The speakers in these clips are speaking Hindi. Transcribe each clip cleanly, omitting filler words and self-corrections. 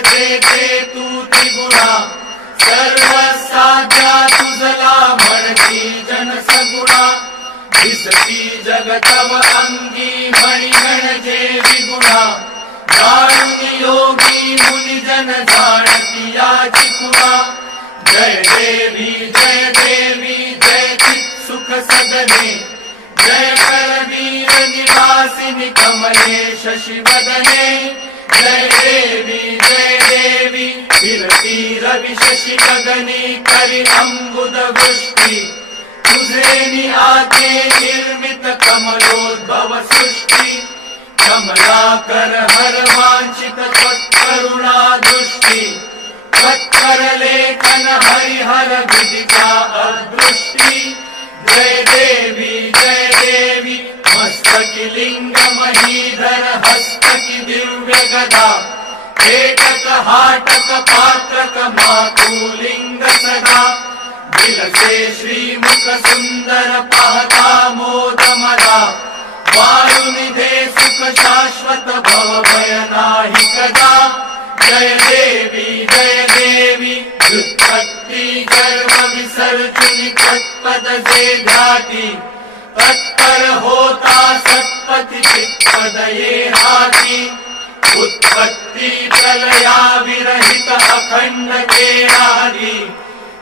जेथे तू त्रिगुणा, सर्व साध्या तुझला म्हणती जन सगुणा, दिसती जगतव अंगी म्हणी म्हणजे विगुणा, जाणून योगी मुनिजन जाणती याची खुणा। जय देवी जय देवी जय चित सुख सदने, जय करवीर निवासिनी कमले शशिवदने, जय देवी फिरती रवि शशि गगनी करी अंबुद वृष्टि, तुझे निआते निर्मित कमलोद्भव सृष्टि, कमलाकर हर वांछित त्वत्करुणा दृष्टि, त्वत्कर लेखन हरिहर विदिता अदृष्टि। जय देवी मस्तकी लिंग महीधर हस्तकी दिव्य गदा, एकक हाटक पात्रक मातुलिंग सदा, दिलसे श्रीमुख सुंदर पाहता मोद मदा, वायुनिधे सुख शाश्वत भव भय नाही कदा। जय देवी व्युत्पत्ति गर्व विसर्जनी तत्पद जे ध्याती, तत्पर होता सत्पति चित्पद ये हाती, उत्पत्ति प्रलया विरहित अखंड केरारी,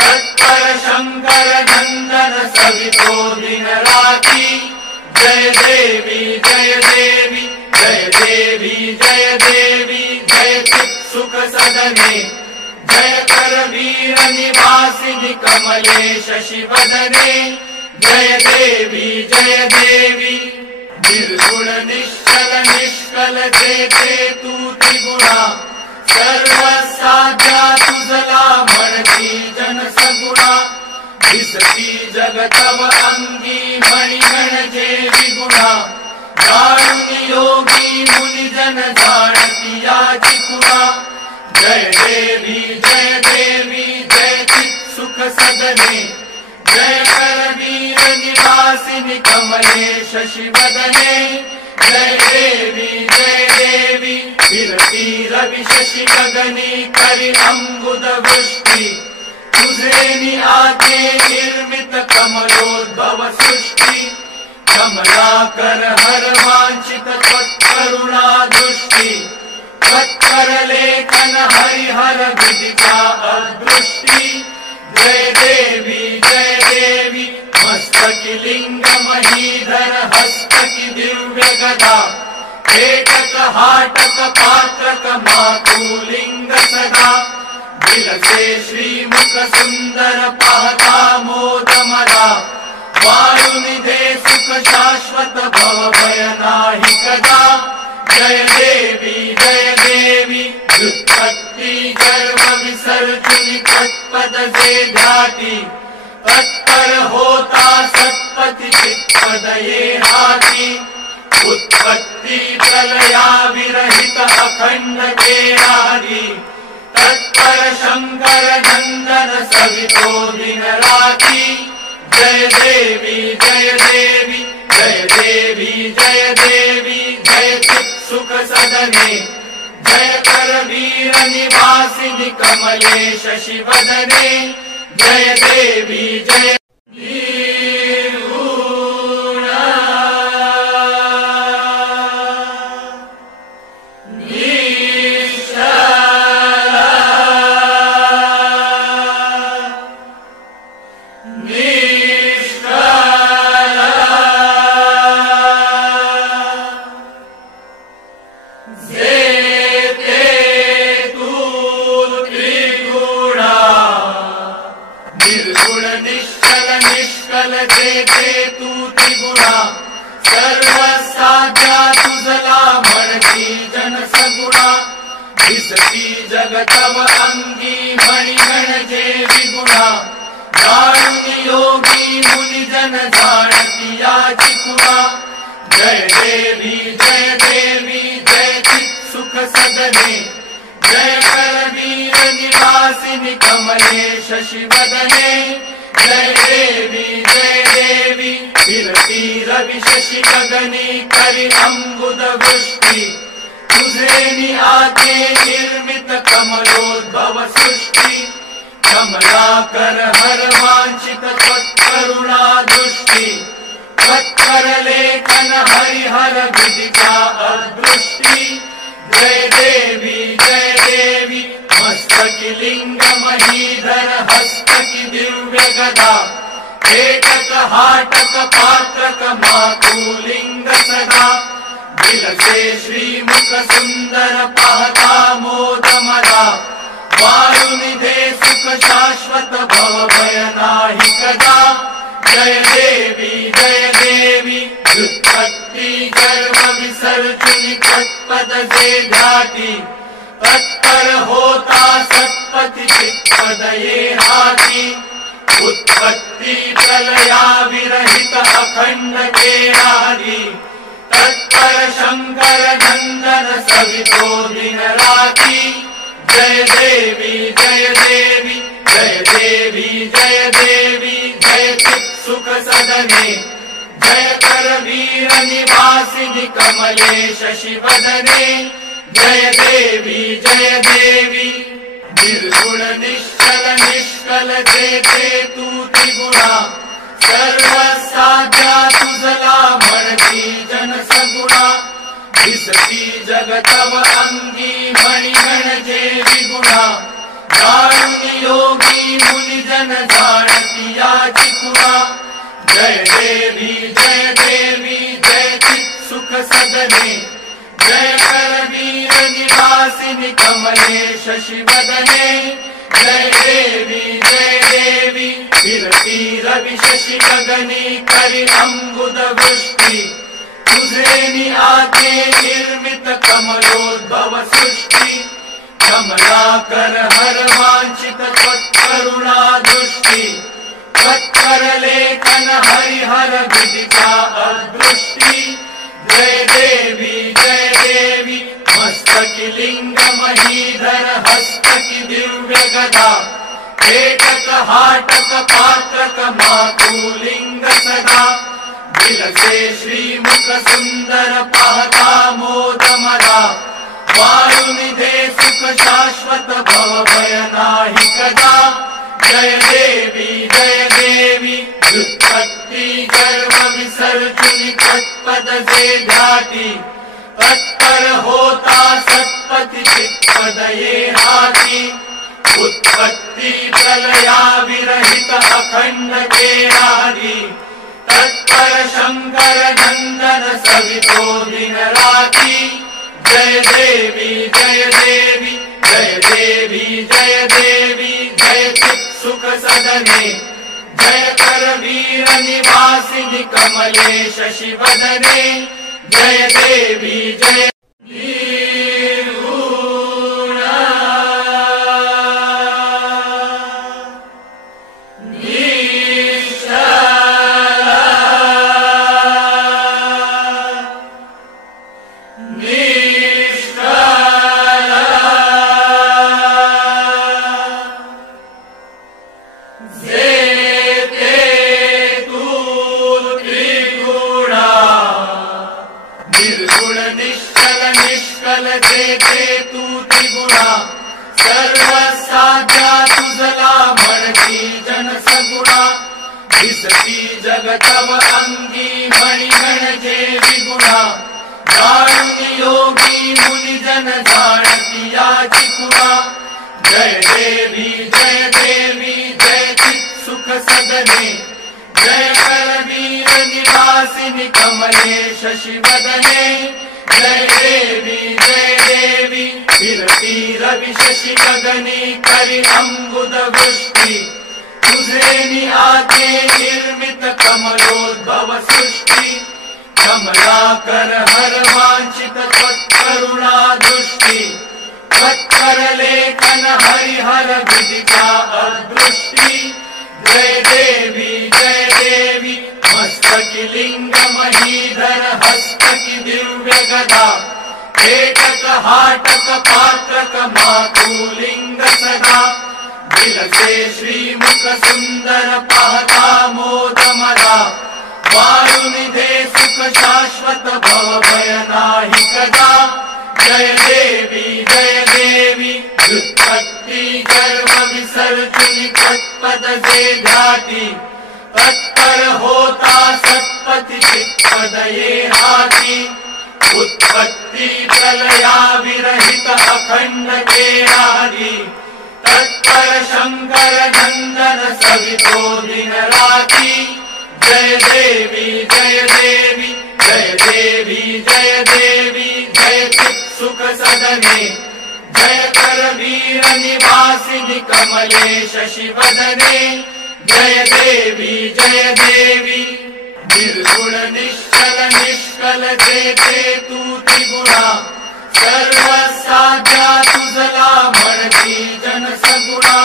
तत्पर शंकर नंदन सवितो दिन राती। जय देवी जय चित सुख सदने, जय करवीर निवासिनी कमले शशिवदने, जय देवी निर्गुण निश्चल निष्कल जेथे तू त्रिगुणा, सर्व साध्या तुझला म्हणती जन सगुणा, दिसती जगतव अंगी म्हणी म्हणजे विगुणा, जाणून योगी मुनिजन जाणती याची खुणा। जय देवी जय चित सुख सदने, जय करवीर निवासिनी कमले शशिवदने, जय देवी फिरती रवि शशि गगनी करी अंबुद वृष्टि, तुझे निआते निर्मित कमलोद्भव सृष्टि, कमलाकर हर वांछित त्वत्करुणा दृष्टि, त्वत्कर लेखन हरिहर विदिता अदृष्टि। जय देवी मस्तकी लिंग महीधर हस्तकी दिव्य गदा, एकक हाटक पात्रक मातुलिंग सदा, दिलसे श्रीमुख सुंदर पाहता मोद मदा, वायुनिधे सुख शाश्वत भव भय नाही कदा। जय देवी व्युत्पत्ति गर्व विसर्जनी तत्पद जे ध्याती, तत्पर होता सत्पति चित्पद ये हाती, उत्पत्ति प्रलया विरहित अखंड केरारी, तत्पर शंकर नंदन सवितो दिन राती। जय देवी जय चित सुख सदने, जय करवीर निवासिनी कमले शशिवदने, जय देवी जय जेथे तू त्रिगुणा, सर्व साध्या तुझला म्हणती जन सगुणा, दिसती जगतव अंगी म्हणी म्हणजे विगुणा, जाणून योगी मुनिजन जाणती याची खुणा। जय देवी जय चित सुख सदने, जय करवीर निवासिनी कमले शशिवदने, जय देवी फिरती रवि शशि गगनी करी अंबुद वृष्टि, तुझे निआते निर्मित कमल कमलाकर हर वांछित त्वत्करुणा दृष्टि त्वत्कर लेखन हरिहर विदिता अदृष्टि जय देवी मस्तकी लिंग महीधर हस्तकी दिव्य गदा पेटक हाटक पात्रक मातुलिंग सदा विलसे श्रीमुख सुंदर पाहता मोद मदा वारुनिधे सुख शाश्वत भव भय नाही कदा जय देवी व्युत्पत्ति गर्भ विसर्जनी तत्पद से घाटी तत्पर होता सत्पति चित्पद ये हाथी उत्पत्ति प्रलया विरहित अखंड के आदि तत्पर शंकर नंदन सवितो दिन राती जय देवी जय चित सुख सदने जय कर वीर निवासिनी कमले शशि वदने जय देवी निर्गुण निश्चल निष्कल जेते तू त्रिगुणा सर्व साध्या तुझला म्हणती जन सगुणा दिसती जगतव अंगी मणिगण जे विगुणा दारुणी योगी मुनि जन जाणती याची खुणा जय देवी जय चित सुख सदने जय कर वीर निवासिनी कमले शशि वदने जय देवी विरती रवि शशि गगनी करि अम्बुद वृष्टि तुझे आते निर्मित कमलोद्भव सृष्टि कमलाकर हर वांछित त्वत्करुणा दृष्टि त्वत्कर लेखन हरिहर विदिता अदृष्टि जय देवी मस्तकी लिंग महीधर हस्तकी दिव्य गदा पेटक हाटक पात्रक मातुलिंग सदा विलसे श्रीमुख सुंदर पाहता मोद मदा वारुनिधे सुख शाश्वत भव भय नाही कदा जय देवी व्युत्पत्ति गर्भ विसर्जनी तत्पद से घाटी तत्पर होता सत्पति चित्पद ये हाथी उत्पत्ति प्रलया विरहित अखंड के आदि तत्पर शंकर नंदन सवितो दिन राती जय देवी जय चित सुख सदने जय कर वीर निवासिनी कमले शशि वदने जय देवी निर्गुण निश्चल निष्कल जेते तू त्रिगुणा सर्व साध्या तुझला म्हणती जन सगुणा दिसती जगतव अंगी मणिगण जे विगुणा दारुणी योगी मुनि जन जाणती याची खुणा जय देवी जय चित सुख सदने जय कर वीर निवासिनी कमले शशि वदने जय देवी विरती रवि शशि गगनी करि अम्बुद वृष्टि तुझे आते निर्मित कमलोद्भव सृष्टि कमलाकर हर वांछित त्वत्करुणा दृष्टि त्वत्कर लेखन हरिहर विदिता अदृष्टि जय देवी मस्तकी लिंग महीधर हस्तकी दिव्य गदा पेटक हाटक पात्रक मातुलिंग सदा विलसे श्रीमुख सुंदर पाहता मोद मदा वारुनिधे सुख शाश्वत भव भय नाही कदा जय देवी व्युत्पत्ति उत्पत्ति गर्भ विसर्जनी तत्पद से ध्याति तत्पर होता सत्पति चित्पद ये हाथी उत्पत्ति प्रलया विरहित अखंड तेरादि तत्पर शंकर नंदन सवितो दिन राति जय देवी जय देवी जय देवी जय देवी जय चित् सुख सदने जय कर वीर निवासिनि कमले शशिवदने जय देवी निर्गुण निश्चल निष्कल जेते तू त्रिगुणा सर्वसाध्या तुझला म्हणती जन सगुणा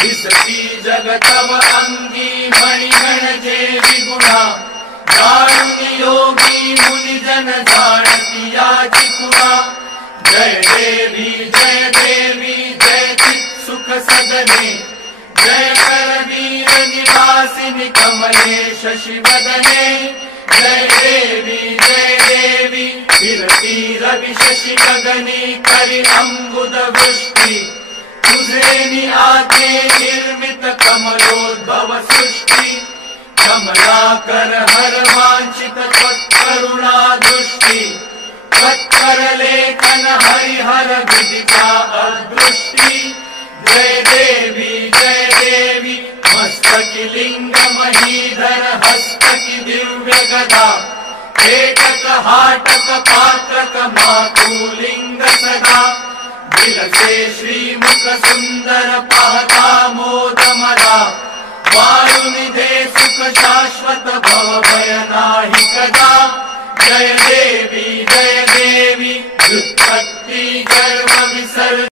दिसती जगतव अंगी मणिगण जे विगुणा जाणून योगी मुनि जन जाणती याची खुणा जय देवी जय चित् सुख सदने जय करवीर निवासिनि कमले शशिवदने जय देवी विरती रवि शशि गगनी करि अम्बुद वृष्टि तुझे नि आते निर्मित कमलोद्भव सृष्टि कमलाकर हर वांछित त्वत्करुणा दृष्टि त्वत्कर लेखन हरिहर विदिता अदृष्टि जय देवी मस्तकि लिंग महीधर हस्तकि दिव्य गदा एकक हाटक पात्रक मातुलिंग सदा विलसे श्रीमुख सुंदर पाहता मोद मदा वायुनिधे सुख शाश्वत भव भय नाही कदा जय देवी